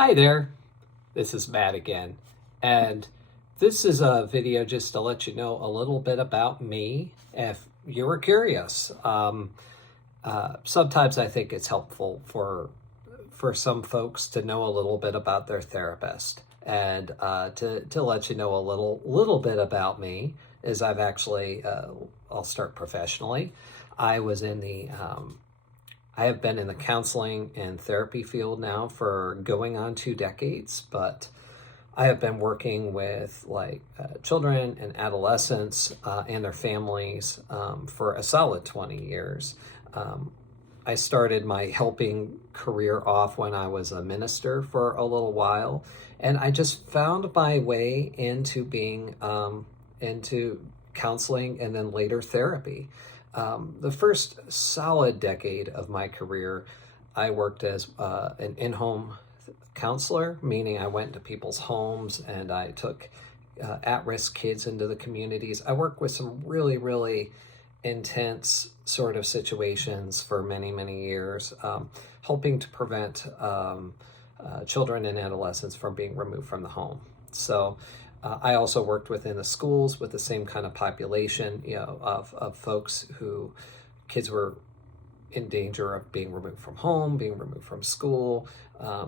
Hi there, this is Matt again, and this is a video just to let you know a little bit about me if you were curious. Sometimes I think it's helpful for some folks to know a little bit about their therapist, and to let you know a little bit about me is I've actually I'll start professionally. I was in the I have been in the counseling and therapy field now for going on 2 decades, but I have been working with children and adolescents and their families for a solid 20 years. Um, I started my helping career off when I was a minister for a little while, and I just found my way into being into counseling and then later therapy. The first solid decade of my career, I worked as an in-home counselor, meaning I went to people's homes and I took at-risk kids into the communities. I worked with some really intense sort of situations for many years, helping to prevent children and adolescents from being removed from the home. So I also worked within the schools with the same kind of population, of folks who kids were in danger of being removed from home, being removed from school.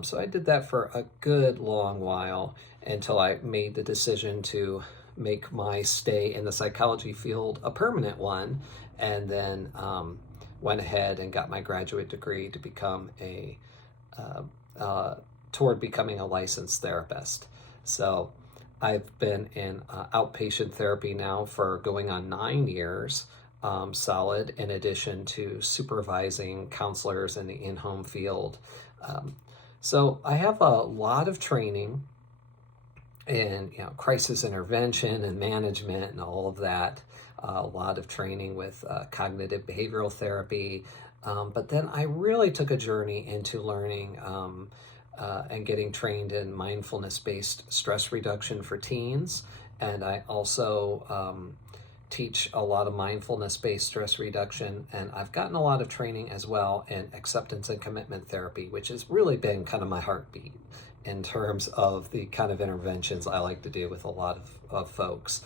So I did that for a good long while until I made the decision to make my stay in the psychology field a permanent one, and then went ahead and got my graduate degree to become uh, toward becoming a licensed therapist. So I've been in outpatient therapy now for going on 9 years, solid, in addition to supervising counselors in the in-home field. Um, so I have a lot of training in crisis intervention and management and all of that. A lot of training with cognitive behavioral therapy. But then I really took a journey into learning and getting trained in mindfulness-based stress reduction for teens. And I also teach a lot of mindfulness-based stress reduction. And I've gotten a lot of training as well in acceptance and commitment therapy, which has really been kind of my heartbeat in terms of the kind of interventions I like to do with a lot of folks,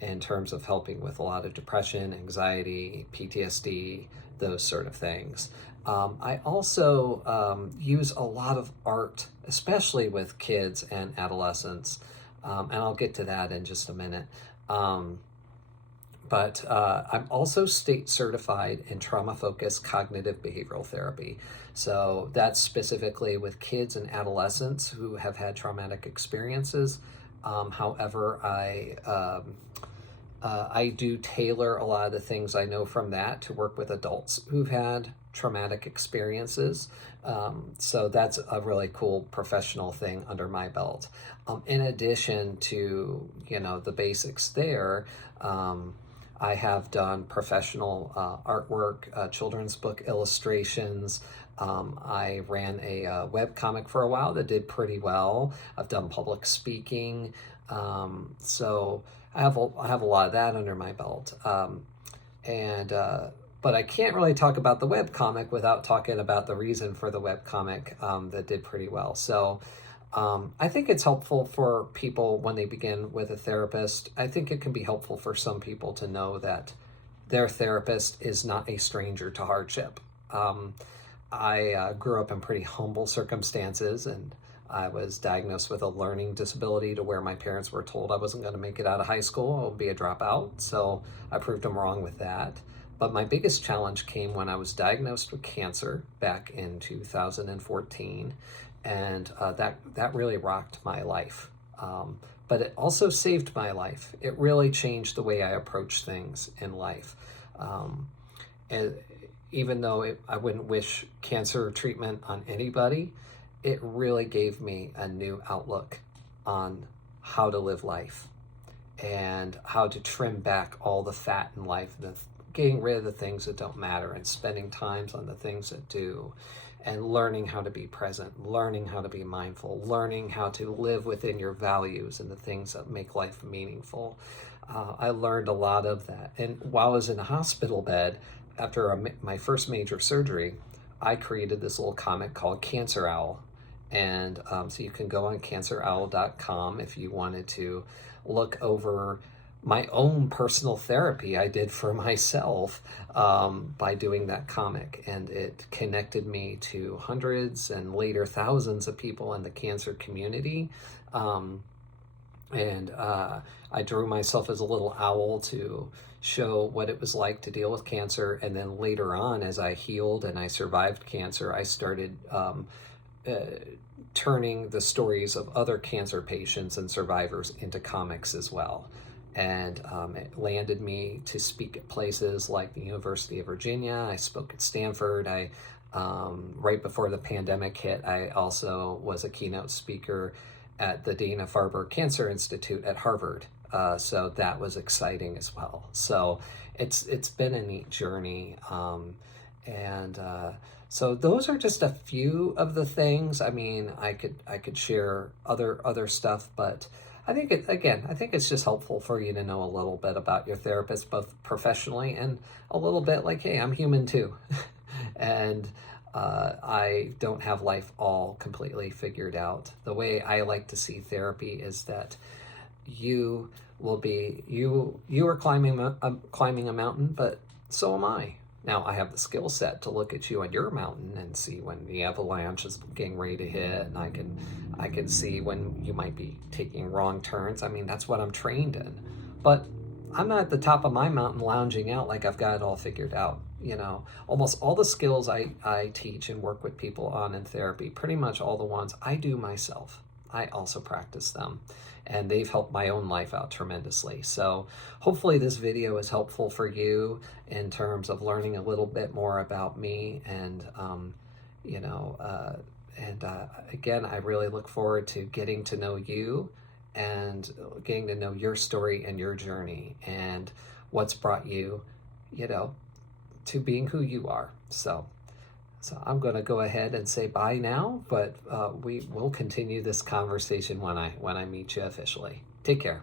in terms of helping with a lot of depression, anxiety, PTSD, those sort of things. I also use a lot of art, especially with kids and adolescents, and I'll get to that in just a minute. But I'm also state certified in trauma-focused cognitive behavioral therapy. So that's specifically with kids and adolescents who have had traumatic experiences. However, I do tailor a lot of the things I know from that to work with adults who've had traumatic experiences. So that's a really cool professional thing under my belt. In addition to, the basics there, I have done professional artwork, children's book illustrations. I ran a web comic for a while that did pretty well. I've done public speaking. So I have a lot of that under my belt. And but I can't really talk about the web comic without talking about the reason for the web comic that did pretty well. So I think it's helpful for people when they begin with a therapist. I think it can be helpful for some people to know that their therapist is not a stranger to hardship. I grew up in pretty humble circumstances, and I was diagnosed with a learning disability to where my parents were told I wasn't going to make it out of high school. I would be a dropout. So I proved them wrong with that. But my biggest challenge came when I was diagnosed with cancer back in 2014. And that really rocked my life. But it also saved my life. It really changed the way I approach things in life. And even though I wouldn't wish cancer treatment on anybody, it really gave me a new outlook on how to live life and how to trim back all the fat in life, getting rid of the things that don't matter and spending times on the things that do, and learning how to be present, learning how to be mindful, learning how to live within your values and the things that make life meaningful. I learned a lot of that. And while I was in a hospital bed, after my first major surgery, I created this little comic called Cancer Owl. And so you can go on cancerowl.com if you wanted to look over my own personal therapy I did for myself by doing that comic. And it connected me to hundreds and later thousands of people in the cancer community. And I drew myself as a little owl to show what it was like to deal with cancer. And then later on, as I healed and I survived cancer, I started turning the stories of other cancer patients and survivors into comics as well. And it landed me to speak at places like the University of Virginia. I spoke at Stanford. Right before the pandemic hit, I also was a keynote speaker at the Dana-Farber Cancer Institute at Harvard. So that was exciting as well. So it's been a neat journey. So those are just a few of the things. I mean, I could share other stuff, but I think it's just helpful for you to know a little bit about your therapist, both professionally and a little bit like, hey, I'm human too. And I don't have life all completely figured out. The way I like to see therapy is that you are climbing a mountain, but so am I. Now I have the skill set to look at you on your mountain and see when the avalanche is getting ready to hit, and I can see when you might be taking wrong turns. I mean, that's what I'm trained in. But I'm not at the top of my mountain lounging out like I've got it all figured out. You know, almost all the skills I teach and work with people on in therapy, pretty much all the ones I do myself, I also practice them. And they've helped my own life out tremendously. So hopefully this video is helpful for you in terms of learning a little bit more about me. And, again, I really look forward to getting to know you and getting to know your story and your journey and what's brought you, to being who you are. So I'm going to go ahead and say bye now, but we will continue this conversation when I meet you officially. Take care.